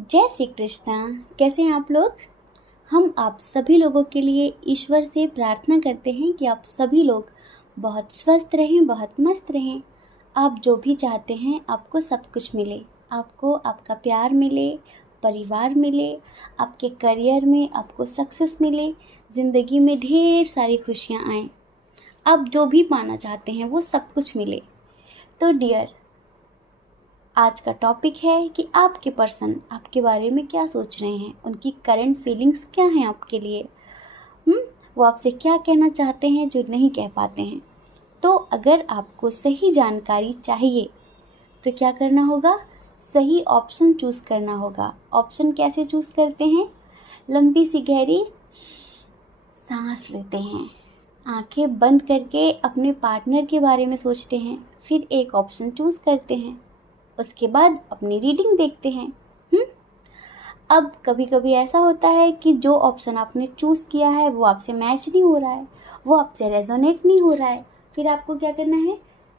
जय श्री कृष्णा। कैसे हैं आप लोग। हम आप सभी लोगों के लिए ईश्वर से प्रार्थना करते हैं कि आप सभी लोग बहुत स्वस्थ रहें, बहुत मस्त रहें। आप जो भी चाहते हैं आपको सब कुछ मिले, आपको आपका प्यार मिले, परिवार मिले, आपके करियर में आपको सक्सेस मिले, ज़िंदगी में ढेर सारी खुशियाँ आएँ। आप जो भी पाना चाहते हैं वो सब कुछ मिले। तो डियर, आज का टॉपिक है कि आपके पर्सन आपके बारे में क्या सोच रहे हैं, उनकी करंट फीलिंग्स क्या हैं आपके लिए। वो आपसे क्या कहना चाहते हैं जो नहीं कह पाते हैं। तो अगर आपको सही जानकारी चाहिए तो क्या करना होगा, सही ऑप्शन चूज़ करना होगा। ऑप्शन कैसे चूज़ करते हैं, लंबी सी गहरी सांस लेते हैं, आंखें बंद करके अपने पार्टनर के बारे में सोचते हैं, फिर एक ऑप्शन चूज़ करते हैं, उसके बाद अपनी रीडिंग देखते हैं। अब कभी कभी ऐसा होता है कि जो ऑप्शन आपने चूज़ किया है वो आपसे मैच नहीं हो रहा है, वो आपसे रेजोनेट नहीं हो रहा है। फिर आपको क्या करना है,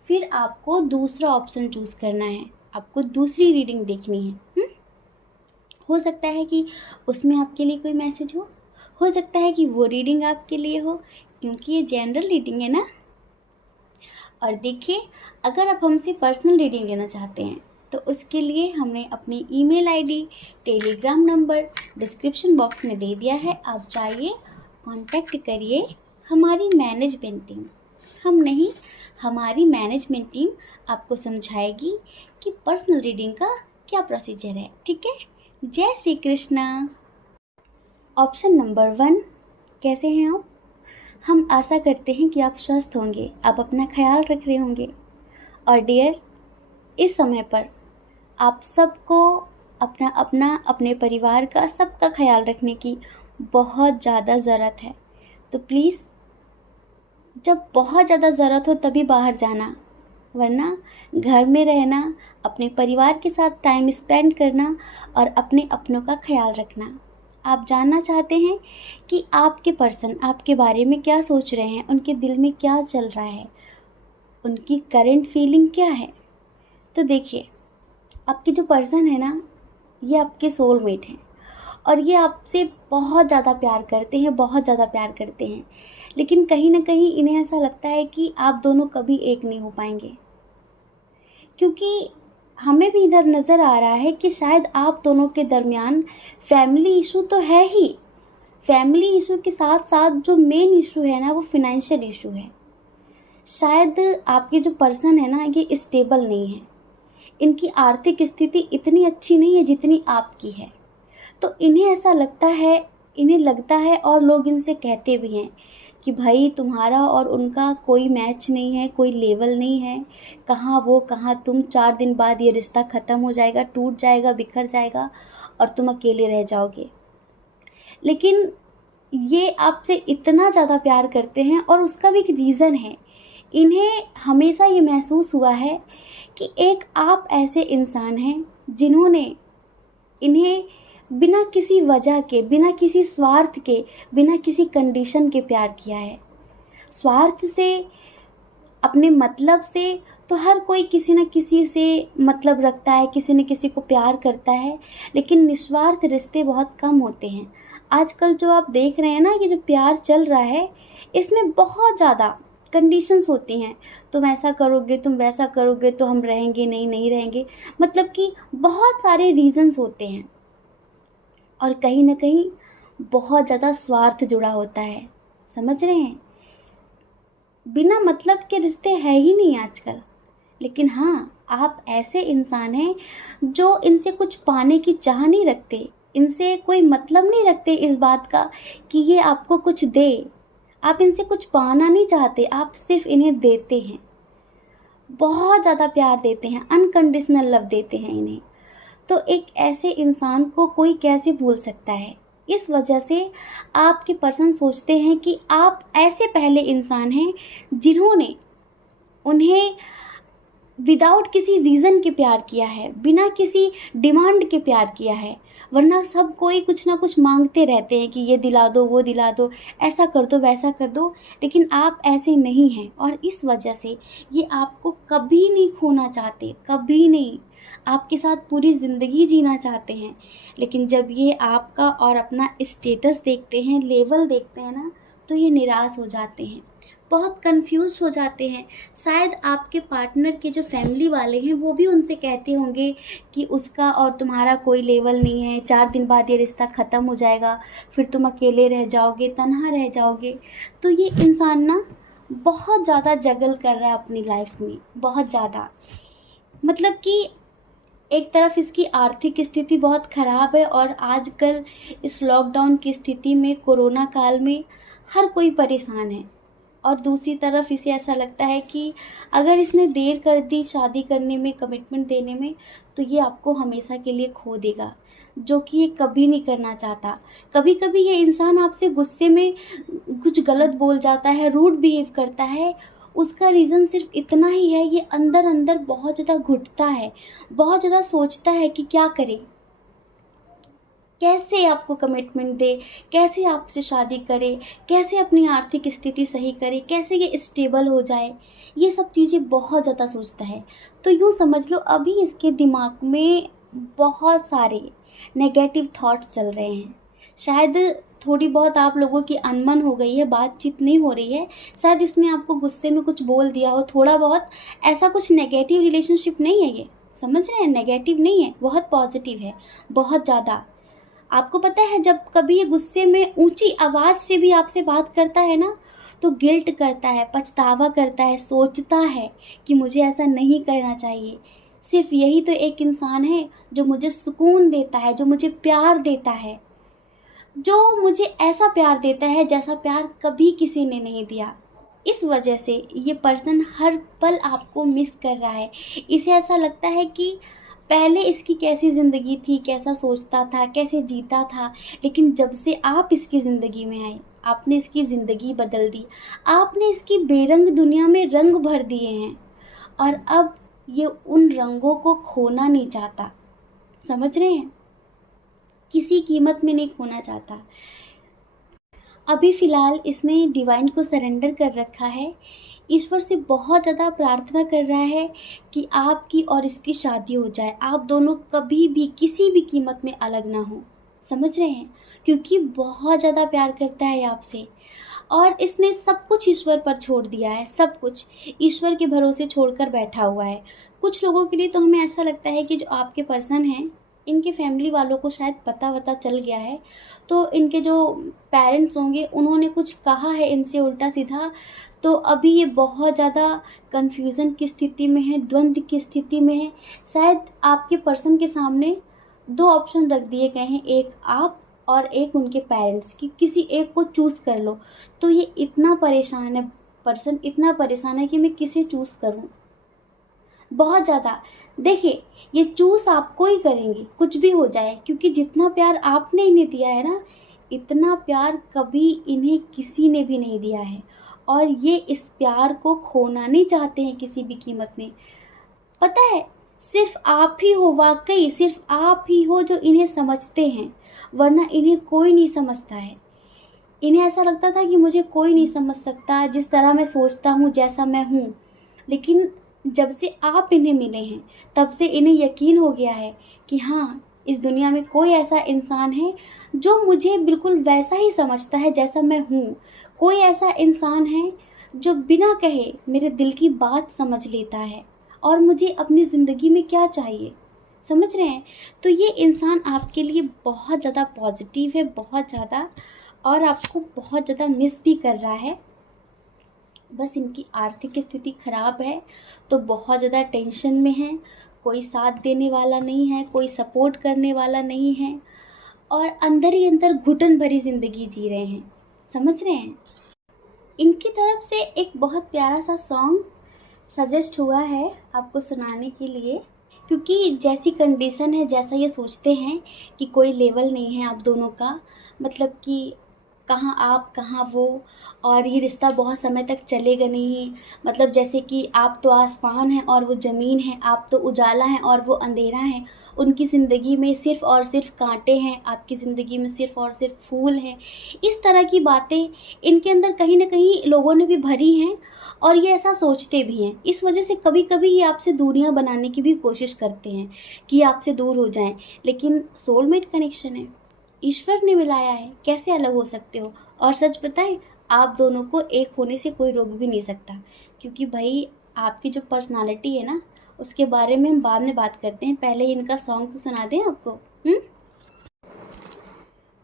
फिर आपको दूसरा ऑप्शन चूज़ करना है, आपको दूसरी रीडिंग देखनी है। हो सकता है कि उसमें आपके लिए कोई मैसेज हो सकता है कि वो रीडिंग आपके लिए हो, क्योंकि ये जनरल रीडिंग है ना। और देखिए, अगर आप हमसे पर्सनल रीडिंग लेना चाहते हैं तो उसके लिए हमने अपनी email ID, Telegram number description box में दे दिया है। आप जाइए, कांटेक्ट करिए। हमारी मैनेजमेंट टीम, हम नहीं, हमारी मैनेजमेंट टीम आपको समझाएगी कि पर्सनल रीडिंग का क्या प्रोसीजर है। ठीक है। जय श्री कृष्णा। ऑप्शन नंबर 1, कैसे हैं आप। हम आशा करते हैं कि आप स्वस्थ होंगे, आप अपना ख्याल रख रहे होंगे। और डियर, इस समय पर आप सबको अपना अपना अपने परिवार का सबका ख्याल रखने की बहुत ज़्यादा ज़रूरत है। तो प्लीज़, जब बहुत ज़्यादा ज़रूरत हो तभी बाहर जाना, वरना घर में रहना, अपने परिवार के साथ टाइम स्पेंड करना और अपने अपनों का ख्याल रखना। आप जानना चाहते हैं कि आपके पर्सन आपके बारे में क्या सोच रहे हैं, उनके दिल में क्या चल रहा है, उनकी करंट फीलिंग क्या है। तो देखिए, आपके जो पर्सन है ना, ये आपके सोलमेट हैं और ये आपसे बहुत ज़्यादा प्यार करते हैं, बहुत ज़्यादा प्यार करते हैं। लेकिन कहीं ना कहीं इन्हें ऐसा लगता है कि आप दोनों कभी एक नहीं हो पाएंगे, क्योंकि हमें भी इधर नज़र आ रहा है कि शायद आप दोनों के दरमियान फैमिली इशू तो है ही, फैमिली इशू के साथ साथ जो मेन इशू है ना वो फिनेंशियल इशू है। शायद आपके जो पर्सन है ना ये स्टेबल नहीं है, इनकी आर्थिक स्थिति इतनी अच्छी नहीं है जितनी आपकी है। तो इन्हें ऐसा लगता है, इन्हें लगता है और लोग इनसे कहते भी हैं कि भाई तुम्हारा और उनका कोई मैच नहीं है, कोई लेवल नहीं है, कहाँ वो कहाँ तुम, 4 दिन बाद ये रिश्ता ख़त्म हो जाएगा, टूट जाएगा, बिखर जाएगा और तुम अकेले रह जाओगे। लेकिन ये आपसे इतना ज़्यादा प्यार करते हैं और उसका भी एक रीज़न है। इन्हें हमेशा ये महसूस हुआ है कि एक आप ऐसे इंसान हैं जिन्होंने इन्हें बिना किसी वजह के, बिना किसी स्वार्थ के, बिना किसी कंडीशन के प्यार किया है। स्वार्थ से, अपने मतलब से तो हर कोई किसी न किसी से मतलब रखता है, किसी न किसी को प्यार करता है, लेकिन निस्वार्थ रिश्ते बहुत कम होते हैं। आजकल जो आप देख रहे हैं ना, ये जो प्यार चल रहा है इसमें बहुत ज़्यादा कंडीशंस होती हैं। तुम ऐसा करोगे, तुम वैसा करोगे तो हम रहेंगे, नहीं नहीं रहेंगे, मतलब कि बहुत सारे रीजंस होते हैं और कहीं ना कहीं बहुत ज़्यादा स्वार्थ जुड़ा होता है। समझ रहे हैं, बिना मतलब के रिश्ते है ही नहीं आजकल। लेकिन हाँ, आप ऐसे इंसान हैं जो इनसे कुछ पाने की चाह नहीं रखते, इनसे कोई मतलब नहीं रखते इस बात का कि ये आपको कुछ दे। आप इनसे कुछ पाना नहीं चाहते, आप सिर्फ इन्हें देते हैं, बहुत ज़्यादा प्यार देते हैं, अनकंडीशनल लव देते हैं इन्हें। तो एक ऐसे इंसान को कोई कैसे भूल सकता है। इस वजह से आपके पर्सन सोचते हैं कि आप ऐसे पहले इंसान हैं जिन्होंने उन्हें विदाउट किसी रीज़न के प्यार किया है, बिना किसी डिमांड के प्यार किया है। वरना सब कोई कुछ ना कुछ मांगते रहते हैं कि ये दिला दो, वो दिला दो, ऐसा कर दो, वैसा कर दो, लेकिन आप ऐसे नहीं हैं और इस वजह से ये आपको कभी नहीं खोना चाहते, कभी नहीं। आपके साथ पूरी ज़िंदगी जीना चाहते हैं, लेकिन जब ये आपका और अपना स्टेटस देखते हैं, लेवल देखते हैं ना, तो ये निराश हो जाते हैं, बहुत कंफ्यूज हो जाते हैं। शायद आपके पार्टनर के जो फैमिली वाले हैं वो भी उनसे कहते होंगे कि उसका और तुम्हारा कोई लेवल नहीं है, 4 दिन बाद ये रिश्ता ख़त्म हो जाएगा, फिर तुम अकेले रह जाओगे, तन्हा रह जाओगे। तो ये इंसान ना बहुत ज़्यादा जगल कर रहा है अपनी लाइफ में, बहुत ज़्यादा। मतलब कि एक तरफ इसकी आर्थिक स्थिति बहुत ख़राब है और आजकल इस लॉकडाउन की स्थिति में, कोरोना काल में हर कोई परेशान है। और दूसरी तरफ इसे ऐसा लगता है कि अगर इसने देर कर दी शादी करने में, कमिटमेंट देने में, तो ये आपको हमेशा के लिए खो देगा, जो कि ये कभी नहीं करना चाहता। कभी कभी ये इंसान आपसे गुस्से में कुछ गलत बोल जाता है, रूड बिहेव करता है, उसका रीज़न सिर्फ इतना ही है, ये अंदर अंदर बहुत ज़्यादा घुटता है, बहुत ज़्यादा सोचता है कि क्या करे, कैसे आपको कमिटमेंट दे, कैसे आपसे शादी करे, कैसे अपनी आर्थिक स्थिति सही करे, कैसे ये स्टेबल हो जाए, ये सब चीज़ें बहुत ज़्यादा सोचता है। तो यूँ समझ लो अभी इसके दिमाग में बहुत सारे नेगेटिव थॉट्स चल रहे हैं। शायद थोड़ी बहुत आप लोगों की अनबन हो गई है, बातचीत नहीं हो रही है, शायद इसने आपको गुस्से में कुछ बोल दिया हो थोड़ा बहुत। ऐसा कुछ नेगेटिव रिलेशनशिप नहीं है ये, समझ रहे हैं, नेगेटिव नहीं है, बहुत पॉजिटिव है, बहुत ज़्यादा। आपको पता है जब कभी ये गुस्से में ऊंची आवाज़ से भी आपसे बात करता है ना, तो गिल्ट करता है, पछतावा करता है, सोचता है कि मुझे ऐसा नहीं करना चाहिए। सिर्फ यही तो एक इंसान है जो मुझे सुकून देता है, जो मुझे प्यार देता है, जो मुझे ऐसा प्यार देता है जैसा प्यार कभी किसी ने नहीं दिया। इस वजह से ये पर्सन हर पल आपको मिस कर रहा है। इसे ऐसा लगता है कि पहले इसकी कैसी ज़िंदगी थी, कैसा सोचता था, कैसे जीता था, लेकिन जब से आप इसकी ज़िंदगी में आए, आपने इसकी ज़िंदगी बदल दी, आपने इसकी बेरंग दुनिया में रंग भर दिए हैं और अब ये उन रंगों को खोना नहीं चाहता। समझ रहे हैं, किसी कीमत में नहीं खोना चाहता। अभी फ़िलहाल इसने डिवाइन को सरेंडर कर रखा है, ईश्वर से बहुत ज़्यादा प्रार्थना कर रहा है कि आपकी और इसकी शादी हो जाए, आप दोनों कभी भी किसी भी कीमत में अलग ना हो। समझ रहे हैं, क्योंकि बहुत ज़्यादा प्यार करता है आपसे और इसने सब कुछ ईश्वर पर छोड़ दिया है, सब कुछ ईश्वर के भरोसे छोड़कर बैठा हुआ है। कुछ लोगों के लिए तो हमें ऐसा लगता है कि जो आपके पर्सन हैं, इनके फैमिली वालों को शायद पता चल गया है, तो इनके जो पेरेंट्स होंगे उन्होंने कुछ कहा है इनसे उल्टा सीधा, तो अभी ये बहुत ज़्यादा कन्फ्यूज़न की स्थिति में है, द्वंद्व की स्थिति में है। शायद आपके पर्सन के सामने 2 ऑप्शन रख दिए गए हैं, एक आप और एक उनके पेरेंट्स, कि किसी एक को चूज़ कर लो। तो ये इतना परेशान है, पर्सन इतना परेशान है कि मैं किसे चूज़ करूं, बहुत ज़्यादा। देखिए, ये चूज़ आपको ही करेंगे कुछ भी हो जाए, क्योंकि जितना प्यार आपने इन्हें दिया है ना, इतना प्यार कभी इन्हें किसी ने भी नहीं दिया है और ये इस प्यार को खोना नहीं चाहते हैं किसी भी कीमत में। पता है, सिर्फ आप ही हो, वाकई सिर्फ आप ही हो जो इन्हें समझते हैं, वरना इन्हें कोई नहीं समझता है। इन्हें ऐसा लगता था कि मुझे कोई नहीं समझ सकता, जिस तरह मैं सोचता हूँ, जैसा मैं हूँ। लेकिन जब से आप इन्हें मिले हैं, तब से इन्हें यकीन हो गया है कि हाँ, इस दुनिया में कोई ऐसा इंसान है जो मुझे बिल्कुल वैसा ही समझता है जैसा मैं हूँ। कोई ऐसा इंसान है जो बिना कहे मेरे दिल की बात समझ लेता है और मुझे अपनी ज़िंदगी में क्या चाहिए। समझ रहे हैं, तो ये इंसान आपके लिए बहुत ज़्यादा पॉजिटिव है, बहुत ज़्यादा, और आपको बहुत ज़्यादा मिस भी कर रहा है। बस इनकी आर्थिक स्थिति खराब है, तो बहुत ज़्यादा टेंशन में है, कोई साथ देने वाला नहीं है, कोई सपोर्ट करने वाला नहीं है और अंदर ही अंदर घुटन भरी ज़िंदगी जी रहे हैं। समझ रहे हैं, इनकी तरफ से एक बहुत प्यारा सा सॉन्ग सजेस्ट हुआ है आपको सुनाने के लिए, क्योंकि जैसी कंडीशन है, जैसा ये सोचते हैं कि कोई लेवल नहीं है आप दोनों का, मतलब कि कहाँ आप कहाँ वो, और ये रिश्ता बहुत समय तक चलेगा नहीं। मतलब जैसे कि आप तो आसमान हैं और वो ज़मीन है, आप तो उजाला हैं और वो अंधेरा है। उनकी ज़िंदगी में सिर्फ़ और सिर्फ कांटे हैं, आपकी ज़िंदगी में सिर्फ़ और सिर्फ फूल हैं। इस तरह की बातें इनके अंदर कहीं न कहीं लोगों ने भी भरी हैं, और ये ऐसा सोचते भी हैं। इस वजह से कभी-कभी ये आपसे दूरियाँ बनाने की भी कोशिश करते हैं कि आपसे दूर हो जाएँ। लेकिन सोलमेट कनेक्शन है, ईश्वर ने मिलाया है, कैसे अलग हो सकते हो? और सच बताएं, आप दोनों को एक होने से कोई रोक भी नहीं सकता, क्योंकि भाई आपकी जो पर्सनालिटी है ना, उसके बारे में हम बाद में बात करते हैं। पहले इनका सॉन्ग तो सुना दें आपको।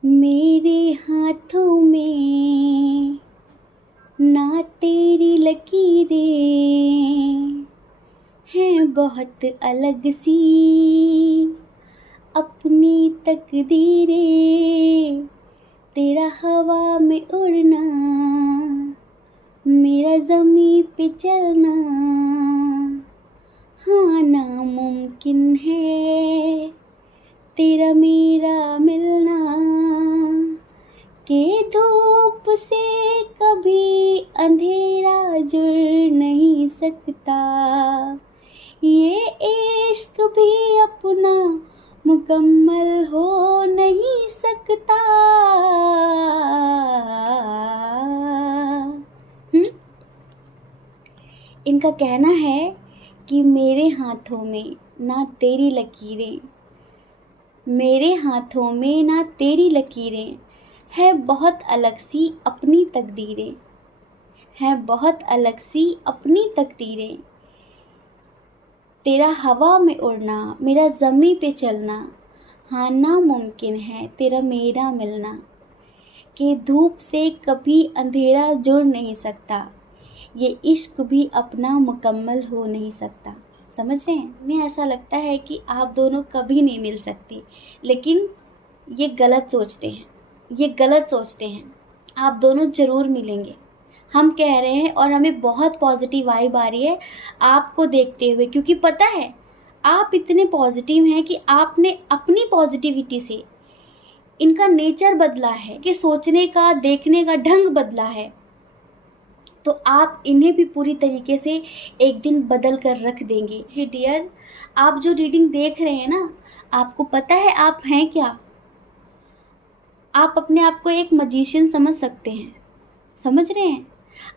मेरे हाथों में ना तेरी लकीरें हैं बहुत अलग सी, अपनी तकदीरें, तेरा हवा में उड़ना, मेरा ज़मीं पे चलना, हाँ नामुमकिन है तेरा मेरा मिलना, के धूप से कभी अंधेरा जुड़ नहीं सकता, ये इश्क भी अपना मुकम्मल हो नहीं सकता। इनका कहना है कि मेरे हाथों में ना तेरी लकीरें, मेरे हाथों में ना तेरी लकीरें, है बहुत अलग सी अपनी तकदीरें, है बहुत अलग सी अपनी तकदीरें, तेरा हवा में उड़ना, मेरा ज़मीं पे चलना, हाँ नामुमकिन है तेरा मेरा मिलना, कि धूप से कभी अंधेरा जुड़ नहीं सकता, ये इश्क भी अपना मुकम्मल हो नहीं सकता। समझ रहे हैं? उन्हें ऐसा लगता है कि आप दोनों कभी नहीं मिल सकते, लेकिन ये गलत सोचते हैं, ये गलत सोचते हैं। आप दोनों ज़रूर मिलेंगे, हम कह रहे हैं, और हमें बहुत पॉजिटिव वाइब आ रही है आपको देखते हुए, क्योंकि पता है आप इतने पॉजिटिव हैं कि आपने अपनी पॉजिटिविटी से इनका नेचर बदला है, कि सोचने का देखने का ढंग बदला है। तो आप इन्हें भी पूरी तरीके से एक दिन बदल कर रख देंगे। कि डियर, आप जो रीडिंग देख रहे हैं ना, आपको पता है आप हैं क्या? आप अपने आप को एक मजिशियन समझ सकते हैं। समझ रहे हैं?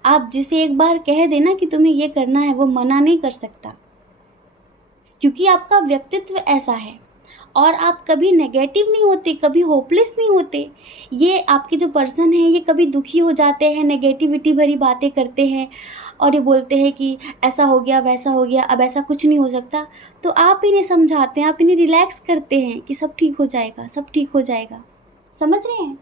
आप जिसे एक बार कह देना कि तुम्हें ये करना है, वो मना नहीं कर सकता, क्योंकि आपका व्यक्तित्व ऐसा है। और आप कभी नेगेटिव नहीं होते, कभी होपलेस नहीं होते। ये आपके जो पर्सन हैं, ये कभी दुखी हो जाते हैं, नेगेटिविटी भरी बातें करते हैं और ये बोलते हैं कि ऐसा हो गया, वैसा हो गया, अब ऐसा कुछ नहीं हो सकता। तो आप इन्हें समझाते हैं, आप इन्हें रिलैक्स करते हैं कि सब ठीक हो जाएगा, सब ठीक हो जाएगा। समझ रहे हैं?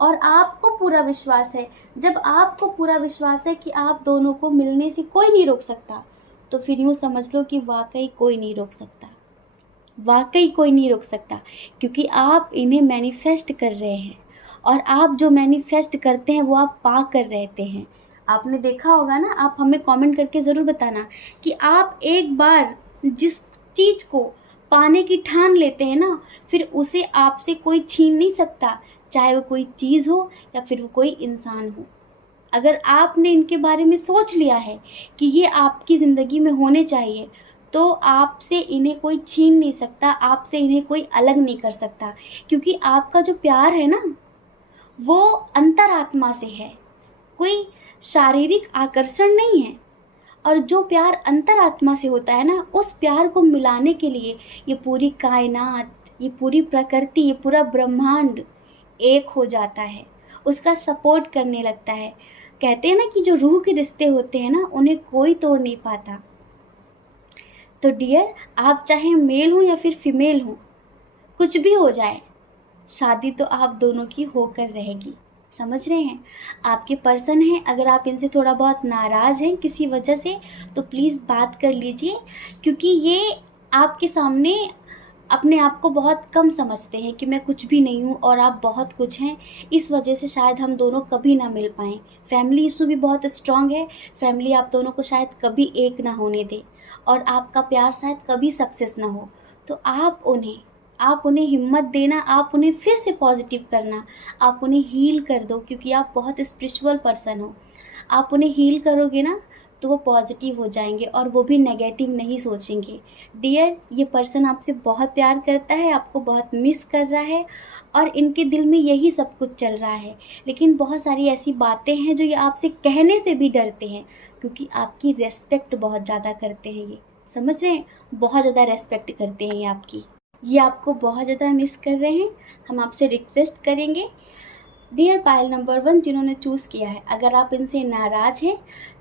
और आपको पूरा विश्वास है, जब आपको पूरा विश्वास है कि आप दोनों को मिलने से कोई नहीं रोक सकता, तो फिर यूँ समझ लो कि वाकई कोई नहीं रोक सकता, वाकई कोई नहीं रोक सकता, क्योंकि आप इन्हें मैनिफेस्ट कर रहे हैं, और आप जो मैनिफेस्ट करते हैं वो आप पा कर रहते हैं। आपने देखा होगा ना, आप हमें कमेंट करके ज़रूर बताना कि आप एक बार जिस चीज़ को पाने की ठान लेते हैं ना, फिर उसे आपसे कोई छीन नहीं सकता, चाहे वो कोई चीज़ हो या फिर वो कोई इंसान हो। अगर आपने इनके बारे में सोच लिया है कि ये आपकी ज़िंदगी में होने चाहिए, तो आपसे इन्हें कोई छीन नहीं सकता, आपसे इन्हें कोई अलग नहीं कर सकता, क्योंकि आपका जो प्यार है ना, वो अंतरात्मा से है, कोई शारीरिक आकर्षण नहीं है। और जो प्यार अंतरात्मा से होता है ना, उस प्यार को मिलाने के लिए ये पूरी कायनात, ये पूरी प्रकृति, ये पूरा ब्रह्मांड एक हो जाता है, उसका सपोर्ट करने लगता है। कहते हैं ना कि जो रूह के रिश्ते होते हैं ना, उन्हें कोई तोड़ नहीं पाता। तो डियर, आप चाहे मेल हो या फिर फीमेल हो, कुछ भी हो जाए, शादी तो आप दोनों की होकर रहेगी। समझ रहे हैं? आपके पर्सन हैं, अगर आप इनसे थोड़ा बहुत नाराज़ हैं किसी वजह से, तो प्लीज़ बात कर लीजिए, क्योंकि ये आपके सामने अपने आप को बहुत कम समझते हैं कि मैं कुछ भी नहीं हूँ और आप बहुत कुछ हैं। इस वजह से शायद हम दोनों कभी ना मिल पाएँ। फैमिली इशू भी बहुत स्ट्रॉन्ग है, फैमिली आप दोनों को शायद कभी एक ना होने दे, और आपका प्यार शायद कभी सक्सेस ना हो। तो आप उन्हें आप उन्हें हिम्मत देना, आप उन्हें फिर से पॉजिटिव करना, आप उन्हें हील कर दो, क्योंकि आप बहुत स्पिरिचुअल पर्सन हो। आप उन्हें हील करोगे ना तो वो पॉजिटिव हो जाएंगे और वो भी नेगेटिव नहीं सोचेंगे। डियर, ये पर्सन आपसे बहुत प्यार करता है, आपको बहुत मिस कर रहा है और इनके दिल में यही सब कुछ चल रहा है। लेकिन बहुत सारी ऐसी बातें हैं जो ये आपसे कहने से भी डरते हैं, क्योंकि आपकी रेस्पेक्ट बहुत ज़्यादा करते हैं। ये समझ रहे हैं, बहुत ज़्यादा रेस्पेक्ट करते हैं ये आपकी। ये आपको बहुत ज़्यादा मिस कर रहे हैं। हम आपसे रिक्वेस्ट करेंगे डियर पायल नंबर 1 जिन्होंने चूज़ किया है, अगर आप इनसे नाराज़ हैं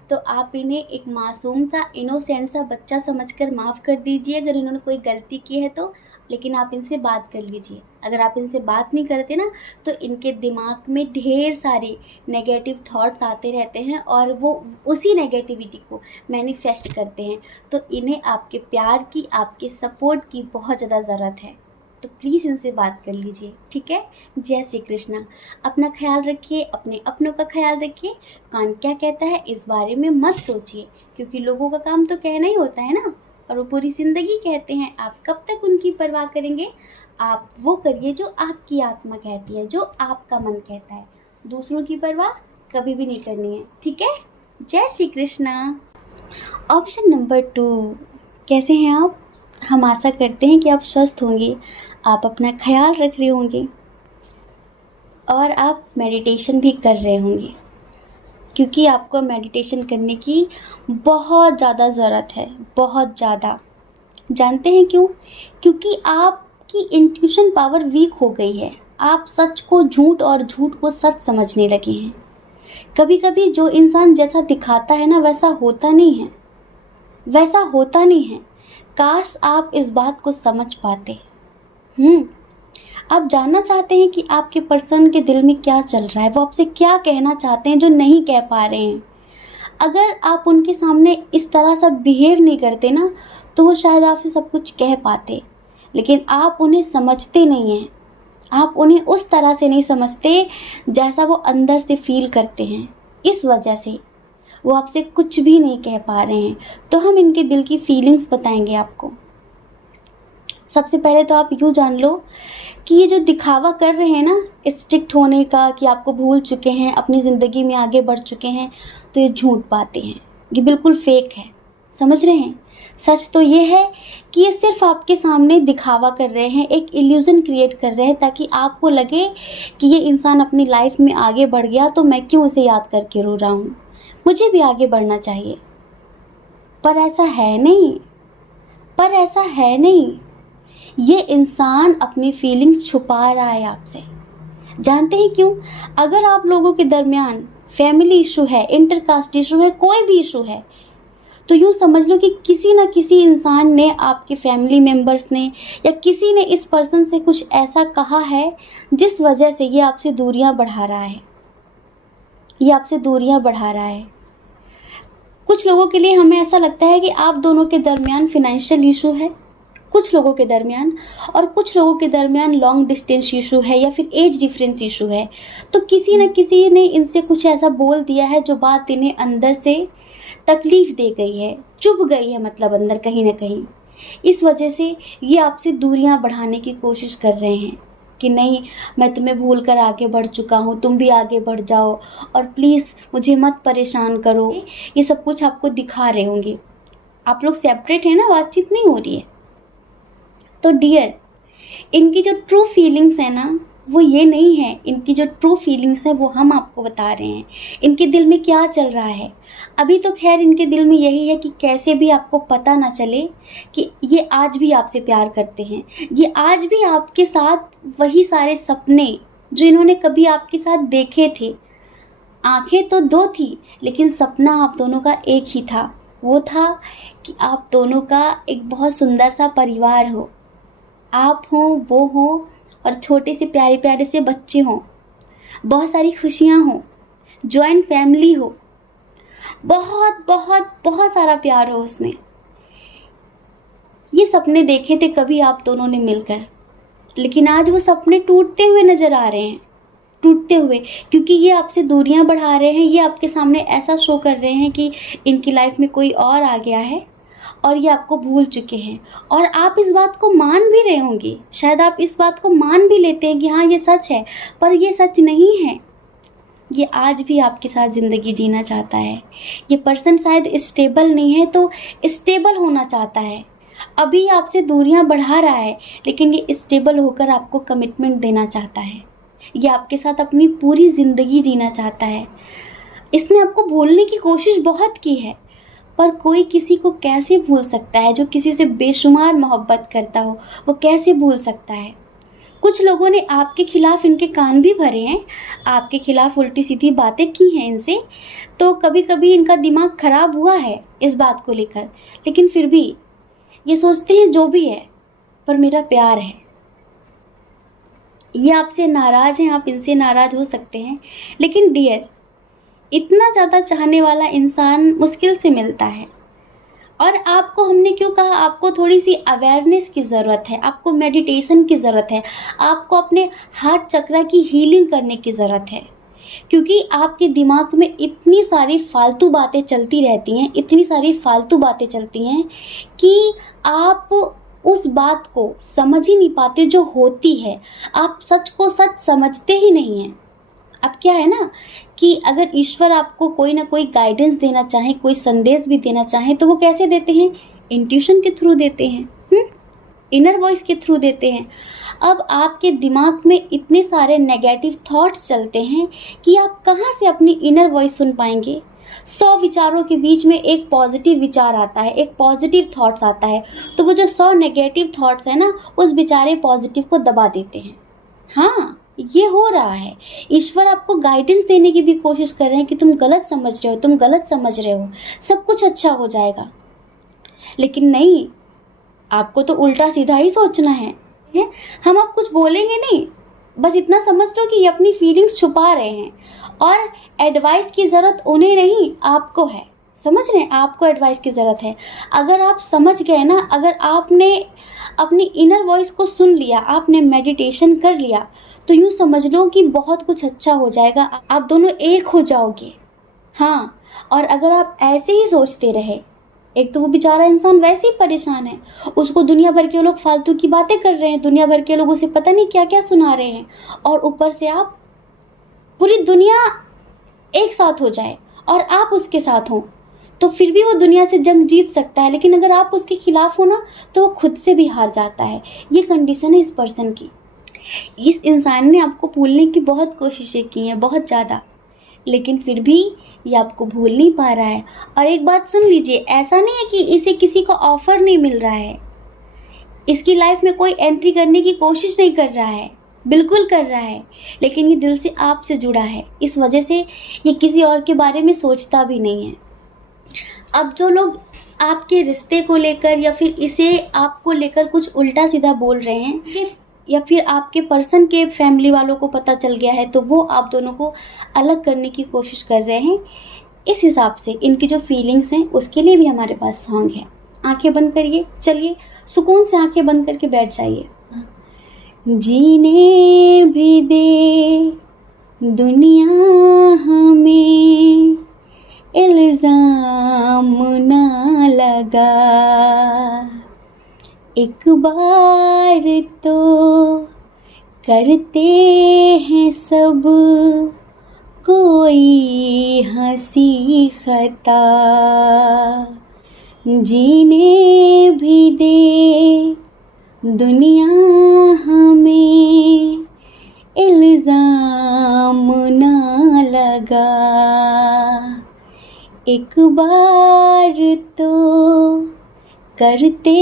तो आप इन्हें एक मासूम सा इनोसेंट सा बच्चा समझकर माफ़ कर दीजिए अगर इन्होंने कोई गलती की है तो। लेकिन आप इनसे बात कर लीजिए। अगर आप इनसे बात नहीं करते ना तो इनके दिमाग में ढेर सारे नेगेटिव थॉट्स आते रहते हैं और वो उसी नेगेटिविटी को मैनिफेस्ट करते हैं। तो इन्हें आपके प्यार की, आपके सपोर्ट की बहुत ज़्यादा ज़रूरत है। तो प्लीज़ इनसे बात कर लीजिए, ठीक है। जय श्री कृष्णा। अपना ख्याल रखिए, अपने अपनों का ख्याल रखिए। कौन क्या कहता है इस बारे में मत सोचिए, क्योंकि लोगों का काम तो कहना ही होता है ना, और वो पूरी ज़िंदगी कहते हैं। आप कब तक उनकी परवाह करेंगे? आप वो करिए जो आपकी आत्मा कहती है, जो आपका मन कहता है। दूसरों की परवाह कभी भी नहीं करनी है, ठीक है। जय श्री कृष्णा। ऑप्शन नंबर 2, कैसे हैं आप? हम आशा करते हैं कि आप स्वस्थ होंगे, आप अपना ख्याल रख रहे होंगे और आप मेडिटेशन भी कर रहे होंगे, क्योंकि आपको मेडिटेशन करने की बहुत ज़्यादा ज़रूरत है, बहुत ज़्यादा। जानते हैं क्यों? क्योंकि आपकी इंट्यूशन पावर वीक हो गई है। आप सच को झूठ और झूठ को सच समझने लगे हैं। कभी कभी जो इंसान जैसा दिखाता है ना वैसा होता नहीं है, वैसा होता नहीं है। काश आप इस बात को समझ पाते। आप जानना चाहते हैं कि आपके पर्सन के दिल में क्या चल रहा है, वो आपसे क्या कहना चाहते हैं जो नहीं कह पा रहे हैं। अगर आप उनके सामने इस तरह से बिहेव नहीं करते ना तो वो शायद आपसे सब कुछ कह पाते, लेकिन आप उन्हें समझते नहीं हैं। आप उन्हें उस तरह से नहीं समझते जैसा वो अंदर से फील करते हैं। इस वजह से वो आपसे कुछ भी नहीं कह पा रहे हैं। तो हम इनके दिल की फीलिंग्स बताएंगे आपको। सबसे पहले तो आप यूँ जान लो कि ये जो दिखावा कर रहे हैं ना स्ट्रिक्ट होने का, कि आपको भूल चुके हैं, अपनी ज़िंदगी में आगे बढ़ चुके हैं, तो ये झूठ बातें हैं, ये बिल्कुल फेक है। समझ रहे हैं? सच तो ये है कि ये सिर्फ आपके सामने दिखावा कर रहे हैं, एक इल्यूज़न क्रिएट कर रहे हैं ताकि आपको लगे कि ये इंसान अपनी लाइफ में आगे बढ़ गया तो मैं क्यों उसे याद करके रो रहा हूँ, मुझे भी आगे बढ़ना चाहिए। पर ऐसा है नहीं, पर ऐसा है नहीं। ये इंसान अपनी फीलिंग्स छुपा रहा है आपसे। जानते हैं क्यों? अगर आप लोगों के दरमियान फैमिली इशू है, इंटरकास्ट इशू है, कोई भी इशू है, तो यूँ समझ लो कि किसी न किसी इंसान ने, आपके फैमिली मेम्बर्स ने या किसी ने इस पर्सन से कुछ ऐसा कहा है जिस वजह से ये आपसे दूरियां बढ़ा रहा है, ये आपसे दूरियां बढ़ा रहा है। कुछ लोगों के लिए हमें ऐसा लगता है कि आप दोनों के दरमियान फिनेंशियल इशू है, कुछ लोगों के दरमियान, और कुछ लोगों के दरमियान लॉन्ग डिस्टेंस इशू है या फिर एज डिफरेंस इशू है। तो किसी न किसी ने इनसे कुछ ऐसा बोल दिया है जो बात इन्हें अंदर से तकलीफ दे गई है, चुभ गई है, मतलब अंदर कहीं ना कहीं। इस वजह से ये आपसे दूरियां बढ़ाने की कोशिश कर रहे हैं कि नहीं, मैं तुम्हें भूल कर आगे बढ़ चुका हूँ, तुम भी आगे बढ़ जाओ और प्लीज़ मुझे मत परेशान करो। ये सब कुछ आपको दिखा रहे होंगे। आप लोग सेपरेट हैं ना, बातचीत नहीं हो रही है। तो डियर, इनकी जो ट्रू फीलिंग्स है ना वो ये नहीं है। इनकी जो ट्रू फीलिंग्स है वो हम आपको बता रहे हैं। इनके दिल में क्या चल रहा है अभी तो खैर इनके दिल में यही है कि कैसे भी आपको पता ना चले कि ये आज भी आपसे प्यार करते हैं। ये आज भी आपके साथ वही सारे सपने जो इन्होंने कभी आपके साथ देखे थे, आंखें तो दो थी लेकिन सपना आप दोनों का एक ही था। वो था कि आप दोनों का एक बहुत सुंदर सा परिवार हो, आप हो, वो हो, और छोटे से प्यारे प्यारे से बच्चे हों, बहुत सारी खुशियां हों, जॉइंट फैमिली हो, बहुत बहुत बहुत सारा प्यार हो उसमें। ये सपने देखे थे कभी आप दोनों ने मिलकर, लेकिन आज वो सपने टूटते हुए नजर आ रहे हैं, टूटते हुए, क्योंकि ये आपसे दूरियां बढ़ा रहे हैं। ये आपके सामने ऐसा शो कर रहे हैं कि इनकी लाइफ में कोई और आ गया है और ये आपको भूल चुके हैं, और आप इस बात को मान भी रहे होंगे, शायद आप इस बात को मान भी लेते हैं कि हाँ ये सच है, पर ये सच नहीं है। ये आज भी आपके साथ ज़िंदगी जीना चाहता है। ये पर्सन शायद स्टेबल नहीं है तो स्टेबल होना चाहता है। अभी आपसे दूरियां बढ़ा रहा है, लेकिन ये स्टेबल होकर आपको कमिटमेंट देना चाहता है। ये आपके साथ अपनी पूरी ज़िंदगी जीना चाहता है। इसने आपको भूलने की कोशिश बहुत की है, पर कोई किसी को कैसे भूल सकता है? जो किसी से बेशुमार मोहब्बत करता हो, वो कैसे भूल सकता है? कुछ लोगों ने आपके खिलाफ इनके कान भी भरे हैं, आपके खिलाफ उल्टी सीधी बातें की हैं इनसे, तो कभी कभी इनका दिमाग खराब हुआ है इस बात को लेकर, लेकिन फिर भी ये सोचते हैं जो भी है, पर मेरा प्यार है। ये आपसे नाराज़ हैं, आप इनसे नाराज़ हो सकते हैं, लेकिन डियर, इतना ज़्यादा चाहने वाला इंसान मुश्किल से मिलता है। और आपको हमने क्यों कहा, आपको थोड़ी सी अवेयरनेस की ज़रूरत है, आपको मेडिटेशन की ज़रूरत है, आपको अपने हार्ट चक्र की हीलिंग करने की ज़रूरत है। क्योंकि आपके दिमाग में इतनी सारी फालतू बातें चलती रहती हैं, इतनी सारी फालतू बातें चलती हैं कि आप उस बात को समझ ही नहीं पाते जो होती है। आप सच को सच समझते ही नहीं हैं। अब क्या है ना कि अगर ईश्वर आपको कोई ना कोई गाइडेंस देना चाहे, कोई संदेश भी देना चाहे, तो वो कैसे देते हैं? इंट्यूशन के थ्रू देते हैं, इनर वॉइस के थ्रू देते हैं। अब आपके दिमाग में इतने सारे नेगेटिव थॉट्स चलते हैं कि आप कहाँ से अपनी इनर वॉइस सुन पाएंगे? 100 विचारों के बीच में एक पॉजिटिव विचार आता है, एक पॉजिटिव थॉट्स आता है, तो वो जो 100 नेगेटिव थॉट्स है ना, उस बेचारे पॉजिटिव को दबा देते हैं। हाँ, ये हो रहा है। ईश्वर आपको गाइडेंस देने की भी कोशिश कर रहे हैं कि तुम गलत समझ रहे हो, तुम गलत समझ रहे हो, सब कुछ अच्छा हो जाएगा। लेकिन नहीं, आपको तो उल्टा सीधा ही सोचना है। हम अब कुछ बोलेंगे नहीं, बस इतना समझ लो कि ये अपनी फीलिंग्स छुपा रहे हैं, और एडवाइस की ज़रूरत उन्हें नहीं, आपको है। समझ रहे हैं? आपको एडवाइस की ज़रूरत है। अगर आप समझ गए ना, अगर आपने अपनी इनर वॉइस को सुन लिया, आपने मेडिटेशन कर लिया, तो यूँ समझ लो कि बहुत कुछ अच्छा हो जाएगा, आप दोनों एक हो जाओगे। हाँ, और अगर आप ऐसे ही सोचते रहे, एक तो वो बेचारा इंसान वैसे ही परेशान है, उसको दुनिया भर के लोग फालतू की बातें कर रहे हैं, दुनिया भर के लोग उसे पता नहीं क्या क्या सुना रहे हैं, और ऊपर से आप पूरी दुनिया एक साथ हो जाए और आप उसके साथ हो, तो फिर भी वो दुनिया से जंग जीत सकता है। लेकिन अगर आप उसके खिलाफ हो ना, तो वो खुद से भी हार जाता है। ये कंडीशन है इस पर्सन की। इस इंसान ने आपको भूलने की बहुत कोशिशें की हैं, बहुत ज़्यादा, लेकिन फिर भी ये आपको भूल नहीं पा रहा है। और एक बात सुन लीजिए, ऐसा नहीं है कि इसे किसी को ऑफर नहीं मिल रहा है, इसकी लाइफ में कोई एंट्री करने की कोशिश नहीं कर रहा है, बिल्कुल कर रहा है, लेकिन ये दिल से आपसे जुड़ा है, इस वजह से ये किसी और के बारे में सोचता भी नहीं है। अब जो लोग आपके रिश्ते को लेकर या फिर इसे आपको लेकर कुछ उल्टा सीधा बोल रहे हैं, या फिर आपके पर्सन के फैमिली वालों को पता चल गया है, तो वो आप दोनों को अलग करने की कोशिश कर रहे हैं। इस हिसाब से इनकी जो फीलिंग्स हैं, उसके लिए भी हमारे पास सॉन्ग है। आंखें बंद करिए, चलिए सुकून से आंखें बंद करके बैठ जाइए। जीने भी दे दुनिया हमें, इल्ज़ाम ना लगा, एक बार तो करते हैं सब कोई हंसी खता, जीने भी दे दुनिया हमें, इल्ज़ाम ना लगा, एक बार तो करते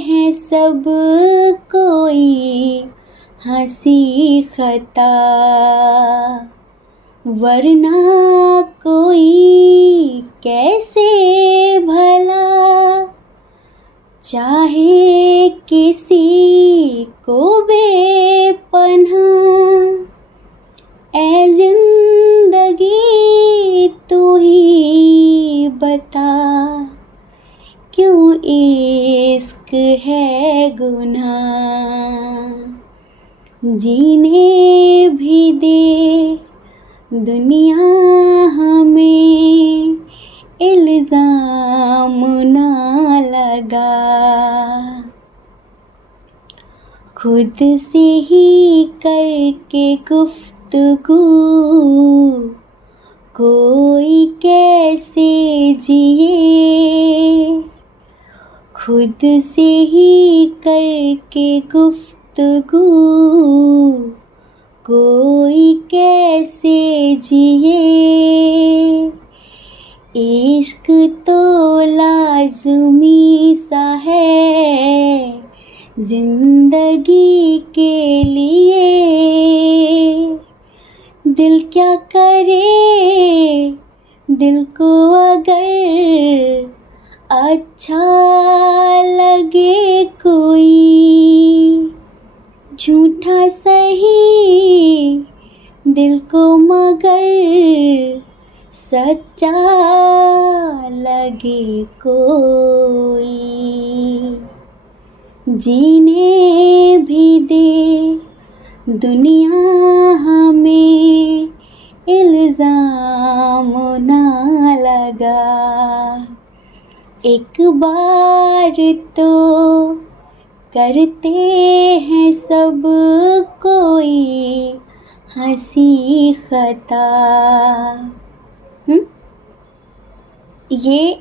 हैं सब कोई हंसी खता, वरना कोई कैसे भला चाहे किसी को बेपनाह, ऐ जिंदगी तू ही बता, क्यों इश्क है गुनाह, जीने भी दे दुनिया हमें, इल्ज़ाम ना लगा। खुद से ही करके गुफ्तगू कोई कैसे जिए। खुद से ही करके गुफ्तगू कोई कैसे जिए। इश्क तो लाज़मी सा है जिंदगी के लिए। दिल क्या करे, दिल को अगर अच्छा लगे कोई, झूठा सही दिल को मगर सच्चा लगे कोई। जीने भी दे दुनिया हमें, इल्ज़ाम ना लगा। एक बार तो करते हैं सब कोई हंसी खता। ये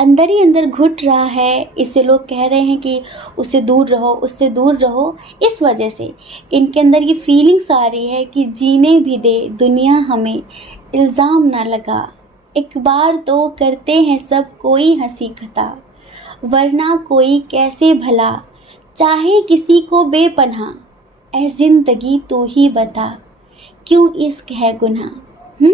अंदर ही अंदर घुट रहा है, इससे लोग कह रहे हैं कि उससे दूर रहो, उससे दूर रहो। इस वजह से इनके अंदर ये फीलिंग्स आ रही है कि जीने भी दे दुनिया हमें, इल्ज़ाम ना लगा। एक बार तो करते हैं सब कोई हंसी खता, वरना कोई कैसे भला चाहे किसी को बेपनाह। ऐ जिंदगी तू ही बता, क्यों इश्क है गुनाह।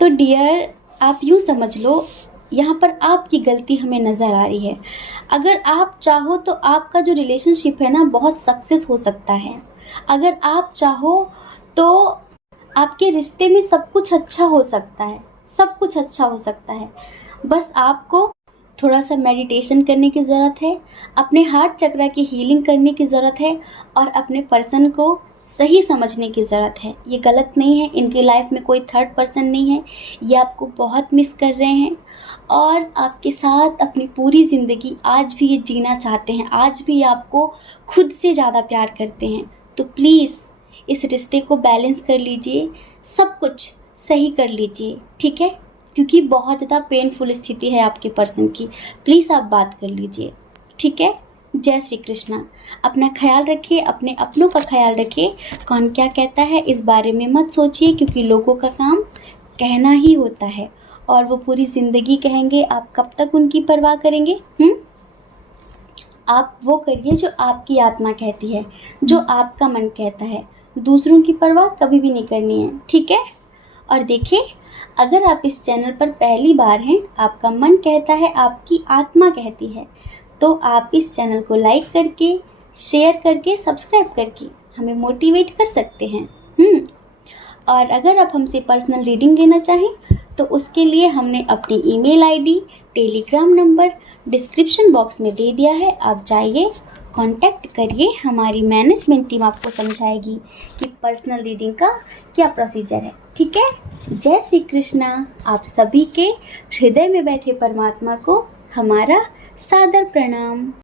तो डियर, आप यूँ समझ लो, यहाँ पर आपकी गलती हमें नज़र आ रही है। अगर आप चाहो तो आपका जो रिलेशनशिप है ना, बहुत सक्सेस हो सकता है। अगर आप चाहो तो आपके रिश्ते में सब कुछ अच्छा हो सकता है, सब कुछ अच्छा हो सकता है। बस आपको थोड़ा सा मेडिटेशन करने की ज़रूरत है, अपने हार्ट चक्र की हीलिंग करने की ज़रूरत है, और अपने पर्सन को सही समझने की ज़रूरत है। ये गलत नहीं है, इनकी लाइफ में कोई थर्ड पर्सन नहीं है। ये आपको बहुत मिस कर रहे हैं और आपके साथ अपनी पूरी ज़िंदगी आज भी ये जीना चाहते हैं, आज भी आपको खुद से ज़्यादा प्यार करते हैं। तो प्लीज़ इस रिश्ते को बैलेंस कर लीजिए, सब कुछ सही कर लीजिए, ठीक है? क्योंकि बहुत ज़्यादा पेनफुल स्थिति है आपके पर्सन की। प्लीज़ आप बात कर लीजिए, ठीक है? जय श्री कृष्णा। अपना ख्याल रखिए, अपने अपनों का ख्याल रखिए। कौन क्या कहता है इस बारे में मत सोचिए, क्योंकि लोगों का काम कहना ही होता है और वो पूरी ज़िंदगी कहेंगे। आप कब तक उनकी परवाह करेंगे? आप वो करिए जो आपकी आत्मा कहती है, जो आपका मन कहता है। दूसरों की परवाह कभी भी नहीं करनी है, ठीक है? और देखिए, अगर आप इस चैनल पर पहली बार हैं, आपका मन कहता है, आपकी आत्मा कहती है, तो आप इस चैनल को लाइक करके, शेयर करके, सब्सक्राइब करके हमें मोटिवेट कर सकते हैं। और अगर आप हमसे पर्सनल रीडिंग लेना चाहें तो उसके लिए हमने अपनी email ID, Telegram number description box में दे दिया है। आप जाइए, कांटेक्ट करिए, हमारी मैनेजमेंट टीम आपको समझाएगी कि पर्सनल रीडिंग का क्या प्रोसीजर है, ठीक है? जय श्री कृष्णा। आप सभी के हृदय में बैठे परमात्मा को हमारा सादर प्रणाम।